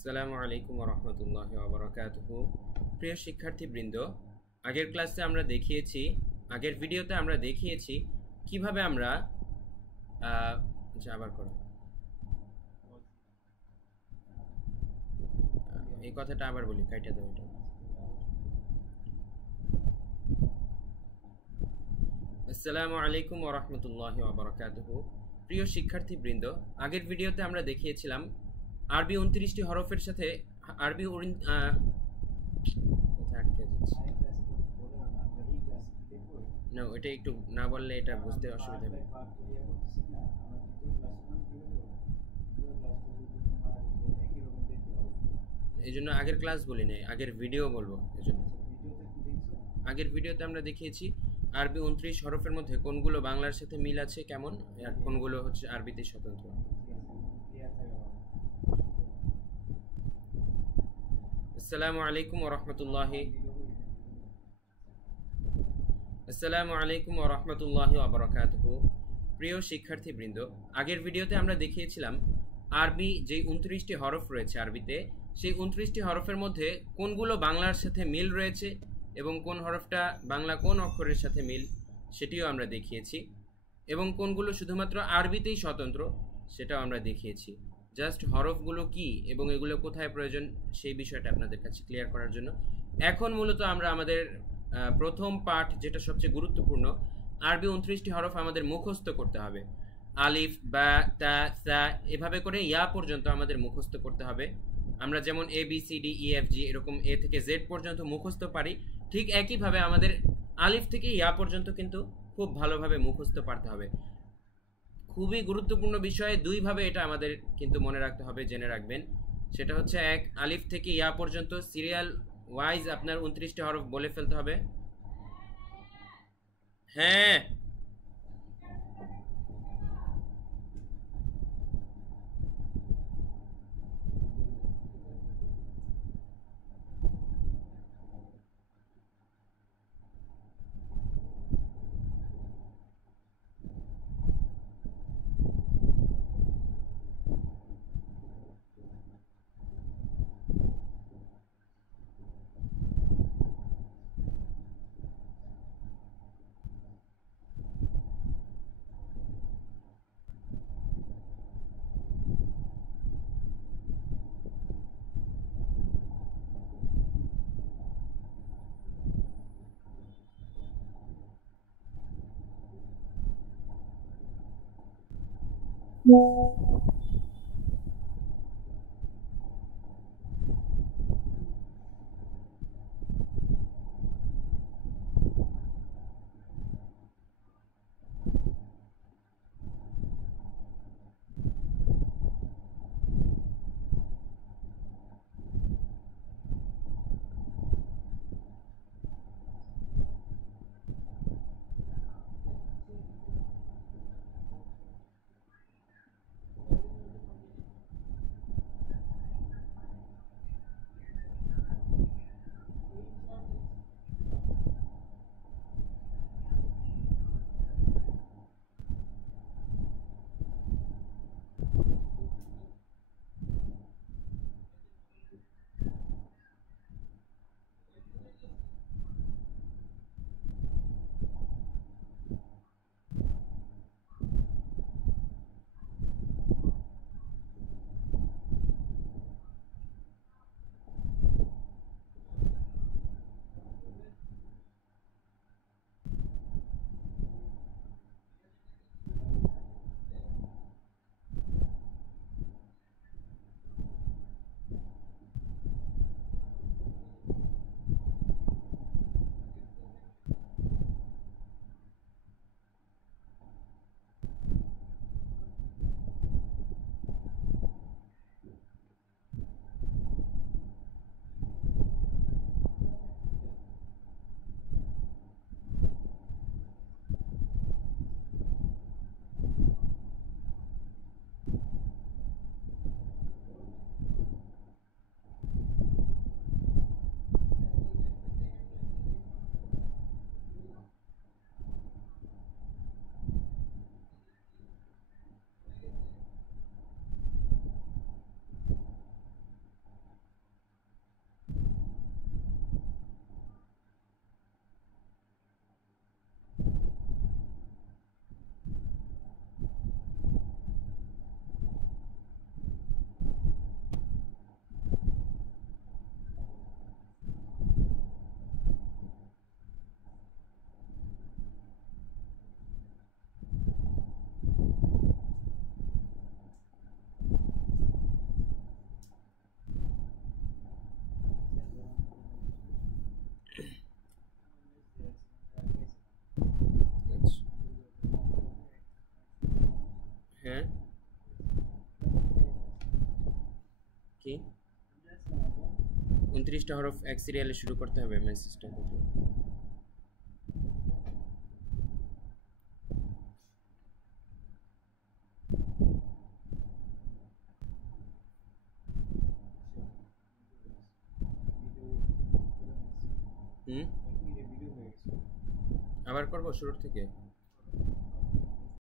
আসসালামু আলাইকুম ওয়া রাহমাতুল্লাহি ওয়া বারাকাতুহু। প্রিয় শিক্ষার্থীবৃন্দ, আগের ক্লাসে আমরা দেখিয়েছি, আগের ভিডিওতে আমরা দেখিয়েছি কিভাবে আমরা আবার করো এই কথাটা আবার বলি, কাইটা দাও এটা। আসসালামু আলাইকুম ওয়া রাহমাতুল্লাহি ওয়া বারাকাতুহু। প্রিয় শিক্ষার্থীবৃন্দ, আগের ভিডিওতে আমরা দেখিয়েছিলাম আরবি 29টি হরফের সাথে আরবি কোথায় আটকে যাচ্ছে না, এটা একটু না বললে এটা বুঝতে অসুবিধা হবে। এই জন্য আগের ক্লাস বলি নাই, আগের ভিডিও বলবো। এই জন্য আগের ভিডিওতে আমরা দেখিয়েছি আরবি 29 হরফের মধ্যে কোনগুলো বাংলার সাথে মিল আছে কেমন, আর কোনগুলো হচ্ছে আরবিতে স্বতন্ত্র। আসসালামু আলাইকুম ওয়া রাহমাতুল্লাহি আসসালামু আলাইকুম ওয়া রাহমাতুল্লাহি ওয়া বারাকাতুহু। প্রিয় শিক্ষার্থীবৃন্দ, আগের ভিডিওতে আমরা দেখিয়েছিলাম আরবি যে 29টি হরফ রয়েছে আরবিতে, সেই 29টি হরফের মধ্যে কোনগুলো বাংলার সাথে মিল রয়েছে এবং কোন হরফটা বাংলা কোন অক্ষরের সাথে মিল সেটিও আমরা দেখিয়েছি, এবং কোনগুলো শুধুমাত্র আরবিতেই স্বতন্ত্র সেটাও আমরা দেখিয়েছি। জাস্ট হরফগুলো কি এবং এগুলো কোথায় প্রয়োজন সেই বিষয়টা আপনাদের কাছে ক্লিয়ার করার জন্য এখন মূলত আমরা আমাদের প্রথম পাঠ, যেটা সবচেয়ে গুরুত্বপূর্ণ, আরবি 29টি হরফ আমাদের মুখস্থ করতে হবে। আলিফ, বা, তা, সা এভাবে করে ইয়া পর্যন্ত আমাদের মুখস্থ করতে হবে। আমরা যেমন A B C D E F G এরকম এ থেকে জেড পর্যন্ত মুখস্থ পারি, ঠিক একইভাবে আমাদের আলিফ থেকে ইয়া পর্যন্ত কিন্তু খুব ভালোভাবে মুখস্থ পারতে হবে। খুবই গুরুত্বপূর্ণ বিষয়, দুইভাবে এটা আমাদের কিন্তু মনে রাখতে হবে, জেনে রাখবেন। সেটা হচ্ছে এক, আলিফ থেকে ইয়া পর্যন্ত সিরিয়াল ওয়াইজ আপনার 29টি হরফ বলে ফেলতে হবে। হ্যাঁ, 29টা হরফ এক সিরিয়ালে শুরু করতে হবে মেসেজটা। হুম, আবার করবো শুরুর থেকে?